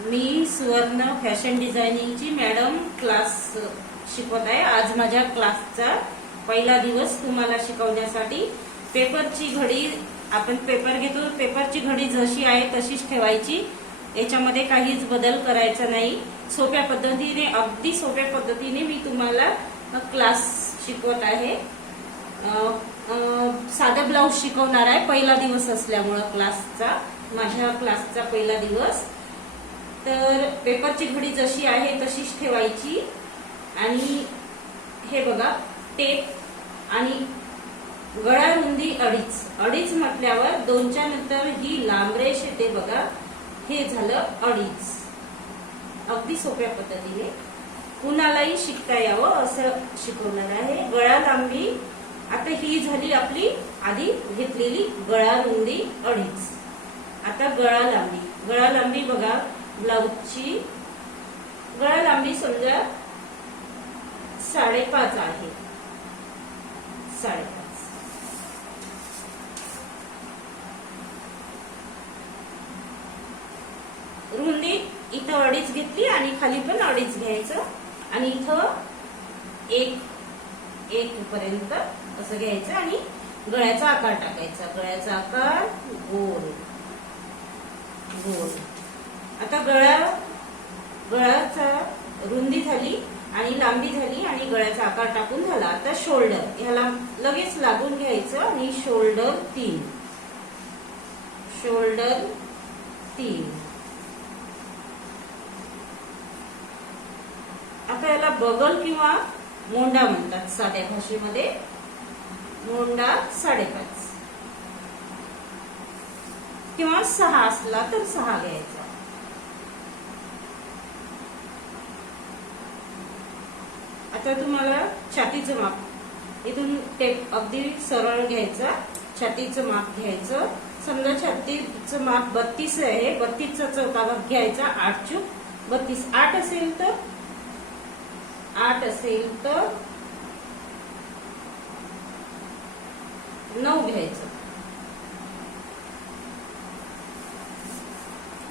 मी सुवर्ण fashion डिझायनिंगची madam class शिकवत आहे। आज माझ्या क्लासचा पहिला दिवस तुम्हाला शिकवण्यासाठी पेपरची घडी आपण पेपर घेतो, पेपरची घडी जशी आहे तशीच ठेवायची, याच्यामध्ये काहीच बदल करायचा नाही। सोप्या पद्धतीने, अगदी सोप्या पद्धतीने मी तुम्हाला क्लास शिकवत आहे। साधा ब्लाउज शिकवणार आहे, पहिला दिवस असल्यामुळे क्लासचा, माझ्या क्लासचा पहिला दिवस। तर पेपरची घडी जशी आहे तशीच ठेवायची आणि हे बघा टेप आणि गळा रुंदी अडीच म्हटल्यावर दोनच्या नंतर ही लांब रेष येते बघा, हे झालं अडीच। अगदी सोप्या पद्धतीने कुणालाही शिकता यावं असं शिकवणार आहे। गळा लांबी आता ही झाली आपली आधी घेतलेली गळा रुंदी अडीच। आता गळा लांबी बघा, ब्लाउजची गळा लांबी समजा 5.5 आहे, 5.5। रुंदी इथं अडीच घेतली आणि खाली पण अडीच घ्यायचं आणि इथं एक पर्यंत असं घ्यायचं आणि गळ्याचा आकार टाकायचा। गळ्याचा आकार गोल गोल। आता गळ्याचा रुंदी झाली आणि लांबी झाली आणि गळ्याचा आकार टाकून झाला। आता शोल्डर, ह्याला लगेच लागून घ्यायचं आणि शोल्डर 3, शोल्डर 3। आता याला बगल किंवा मोंडा म्हणतात साध्या भाषेमध्ये, मोंडा 5.5 किंवा 6 असला तर 6 घ्यायचा। आता तुम्हाला छातीचं माप, इथून टेप अगदी सरळ घ्यायचा, छातीचं माप घ्यायचं। समजा छातीचं माप 32 आहे, 32चा चौथा भाग घ्यायचा, 8 चूक 32। 8 असेल तर 9 घ्यायचं,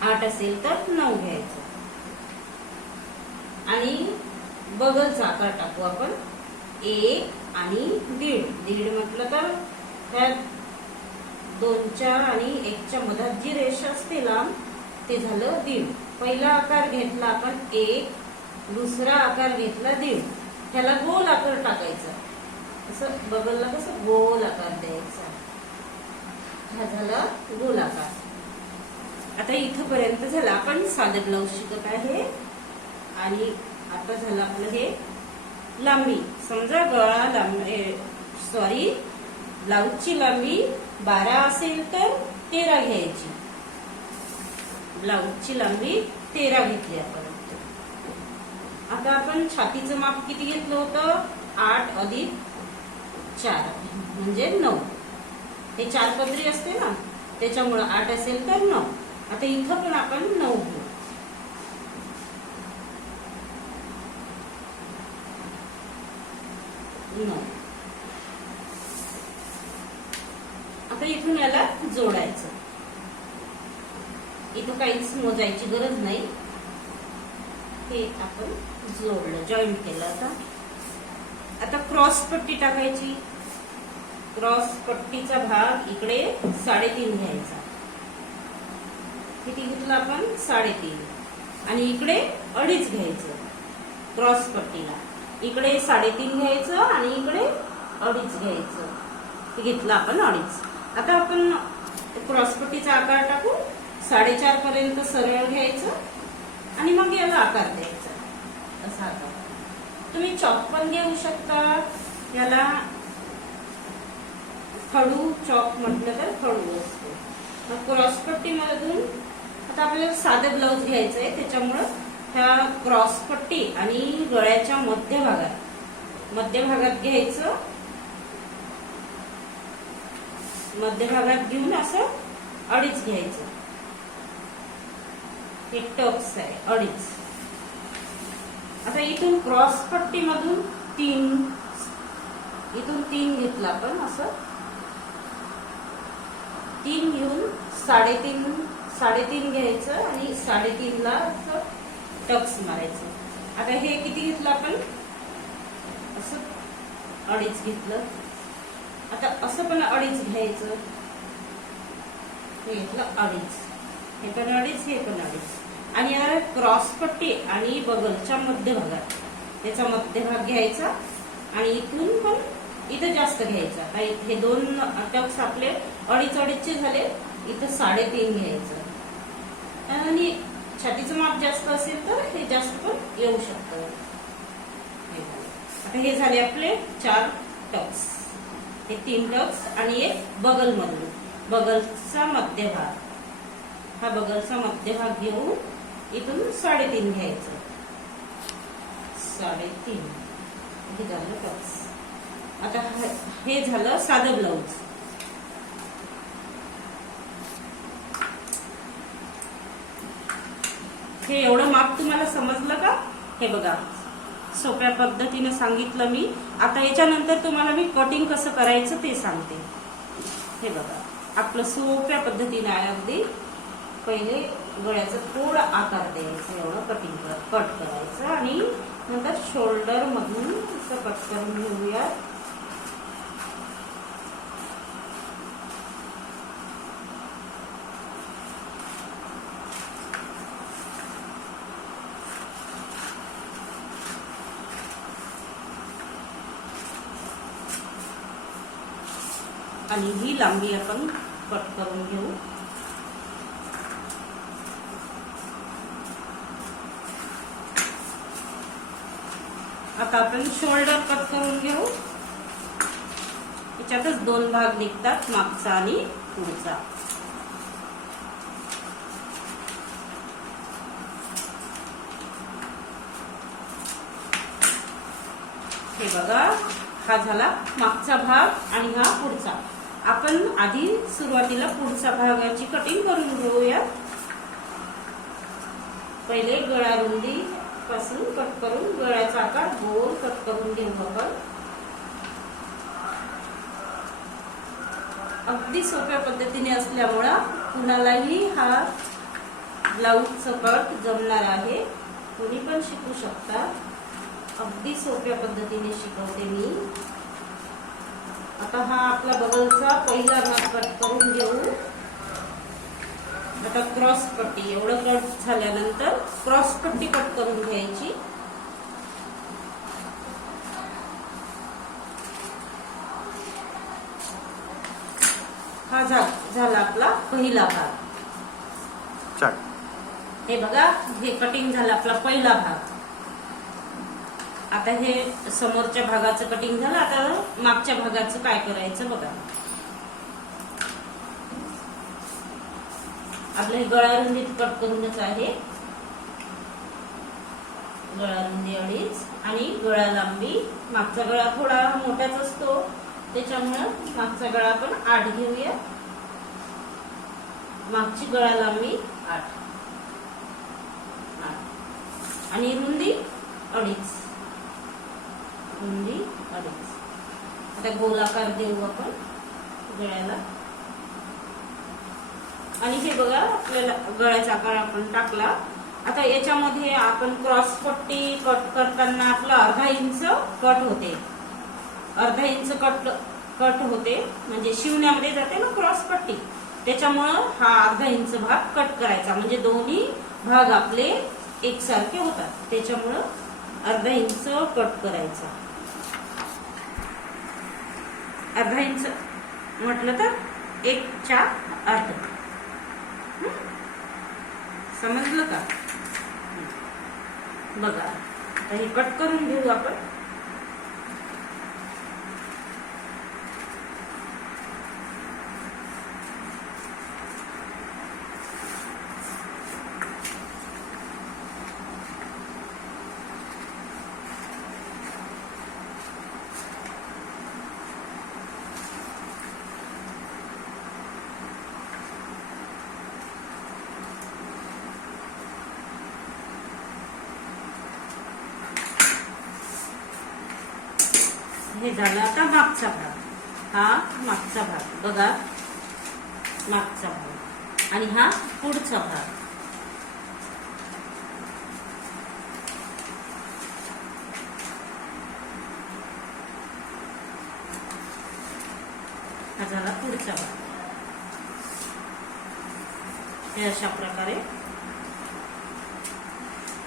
8 असेल तर 9 घ्यायचं। आणि बगलचा आकार टाकू आपण, 1 आणि 1.5 म्हटलं तर त्यात 2च्या आणि 1च्या मधात जी रेष असते लांब, ते झालं 1.5। पहिला आकार घेतला आपण 1, दुसरा आकार घेतला 1.5, त्याला गोल आकार टाकायचा। असं बगलला कसं गोल आकार द्यायचा, हा झाला गोल आकार। आता इथपर्यंत झाला, आपण साधे ब्लाउज शिकत आहे। आणि आता झालं आपलं हे लांबी। समजा ब्लाउजची लांबी 12 असेल तर 13 घ्यायची। ब्लाउजची लांबी 13 घेतली आपण। आता आपण छातीचं माप किती घेतलं होतं, 8 अधिक 4 म्हणजे 9। हे 4 पदरी असते ना, त्याच्यामुळे 8 असेल तर 9। आता इथं पण आपण 9 घेऊ। आता इथून याला जोडायचं, इथं काहीच मोजायची गरज नाही, हे आपण जोडलं, जॉईंट केलं। आता क्रॉस पट्टी टाकायची। क्रॉस पट्टीचा भाग इकडे 3.5 घ्यायचा। किती घेतलं आपण, 3.5, आणि इकडे 2.5 घ्यायचं। क्रॉस पट्टीला इकडे 3.5 घ्यायचं आणि इकडे 2.5 घ्यायचं, हे घेतलं आपण 2.5। आता आपण क्रॉस पट्टीचा आकार टाकू, 4.5 पर्यंत सरळ घ्यायचं आणि मग याला आकार द्यायचा, असा आकार। तुम्ही चॉक पण घेऊ शकता, याला खडू चॉक म्हटलं तर खडू असतो। मग क्रॉस पट्टी मधून आता आपल्याला साधं ब्लाउज घ्यायचं आहे, त्याच्यामुळं ह्या क्रॉस पट्टी आणि गळ्याच्या मध्यभागात घ्यायचं। मध्यभागात घेऊन असं 2.5 घ्यायचं, हे टक्स आहे 2.5। आता इथून क्रॉस पट्टी मधून 3, इथून 3 घेतला आपण, असं 3 घेऊन 3.5 3.5 घ्यायचं आणि 3.5 ला असं टक्स मारायचं. आता हे किती घेतलं आपण, असं 2.5 घेतलं. आता असं पण 2.5 घ्यायचं, हे घेतलं 2.5, हे पण 2.5, हे पण 2.5. आणि या क्रॉस पट्टी आणि बगलच्या मध्यभागात त्याचा मध्यभाग घ्यायचा आणि इथून पण इथं जास्त घ्यायचा. आता हे 2 टक्स आपले 2.5 झाले, इथं 3.5 घ्यायचं. आणि छातीचं माप जास्त असेल तर हे जास्त पण येऊ शकतं. आता हे झाले आपले 4 टक्स, हे 3 टक्स आणि एक बगल मधून, बगलचा मध्यभाग. हा बगलचा मध्यभाग घेऊन इथून 3.5 घ्यायचं. 3.5 हे झालं टक्स. आता हे झालं साधं ब्लाऊज. हे एवढं माप तुम्हाला समजलं का? हे बघा, सोप्या पद्धतीने सांगितलं मी. आता याच्यानंतर तुम्हाला मी कटिंग कसं करायचं ते सांगते. हे बघा, आपलं सोप्या पद्धतीने आहे अगदी. पहिले गळ्याचा थोडा आकार द्यायचा, एवढं कट करायचं आणि नंतर शोल्डर मधून असं कट करून घेऊया. आणि ही लांबी आपण कट करून घेऊ. आता आपण शोल्डर कट करून घेऊ. याच्यातच 2 भाग निघतात, मागचा आणि पुढचा. हे बघा, हा झाला मागचा भाग आणि हा पुढचा. आपण आधी सुरुवातीला पुढच्या भागाची कटिंग करून घेऊया. पहिले गळा रुंदी पासून कट करून गळ्याचा आकार गोल कट करून घेऊ आपण. अगदी सोप्या पद्धतीने असल्यामुळे कुणालाही हा ब्लाऊजचा कट जमणार आहे, कोणी पण शिकू शकता. अगदी सोप्या पद्धतीने शिकवते मी. आता हा आपला बगलचा पहिला भाग कट करून घेऊ. आता क्रॉस पट्टी, एवढं कट झाल्यानंतर क्रॉस पट्टी कट करून घ्यायची. हा झाला आपला पहिला भाग. हे बघा, हे कटिंग झालं आपला पहिला भाग. आता हे समोरच्या भागाचं कटिंग झालं. आता मागच्या भागाचं काय करायचं बघा. आपल्या गळा रुंदी कट करूनच आहे. गळा रुंदी 2.5 आणि गळा लांबी. मागचा गळा थोडा मोठाच असतो, त्याच्यामुळं मागचा गळा आपण 8 घेऊया. मागची गळा लांबी 8 आणि रुंदी 2.5. रुंदी 2.5. आता गोलाकार देऊ आपण गळ्याला. आणि हे बघा, आपल्याला गळ्याचा आकार आपण टाकला. आता याच्यामध्ये आपण क्रॉस पट्टी कट करताना आपला 1/2 इंच कट होते. 1/2 इंच कट होते म्हणजे शिवण्यामध्ये जाते ना क्रॉस पट्टी, त्याच्यामुळं हा 1/2 इंच भाग कट करायचा. म्हणजे दोन्ही भाग आपले एकसारखे होतात, त्याच्यामुळं 1/2 इंच कट करायचा. 1/2 इंच म्हटलं तर 1/4 अर्ध. समजलं का? बघा, आता हे कट करून घेऊ आपण. हे झालं. आता मागचा भाग, हा मागचा भाग बघा, मागचा भाग आणि हा पुढचा भाग. हा झाला पुढचा भाग. हे अशा प्रकारे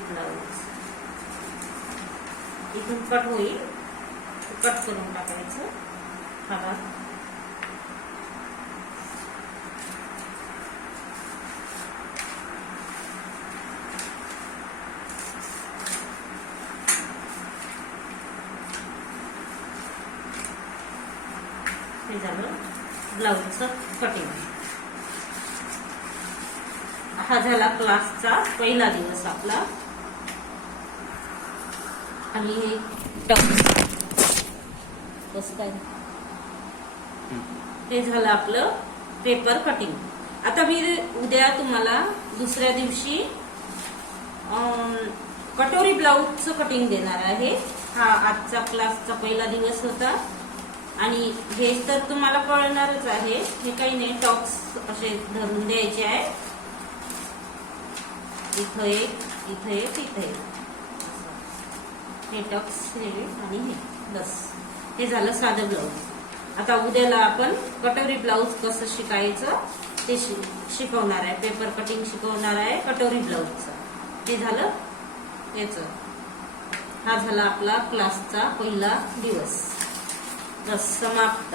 ब्लाउज इथून कट होईल, कट करून टाकायचं हा भाग. हे झालं ब्लाउजचं कटिंग. हा झाला क्लासचा पहिला दिवस आपला. आणि हे कसं काय हे झालं आपलं पेपर कटिंग. आता मी उद्या तुम्हाला दुसऱ्या दिवशी कटोरी ब्लाउजचं कटिंग देणार आहे. हा आजचा क्लासचा पहिला दिवस होता आणि हे तर तुम्हाला कळणारच आहे. हे काही नाही, टॉप्स असे धरून द्यायचे आहे. इथं एक, इथं एक, इथं एक, हे टक्स हे आणि हे बस. हे झालं साधं ब्लाउज. आता उद्याला आपण कटोरी ब्लाउज कसं शिकायचं ते शिकवणार आहे. पेपर कटिंग शिकवणार आहे कटोरी ब्लाउजचं. हे झालं याचं. हा झाला आपला क्लासचा पहिला दिवस. बस समाप्त.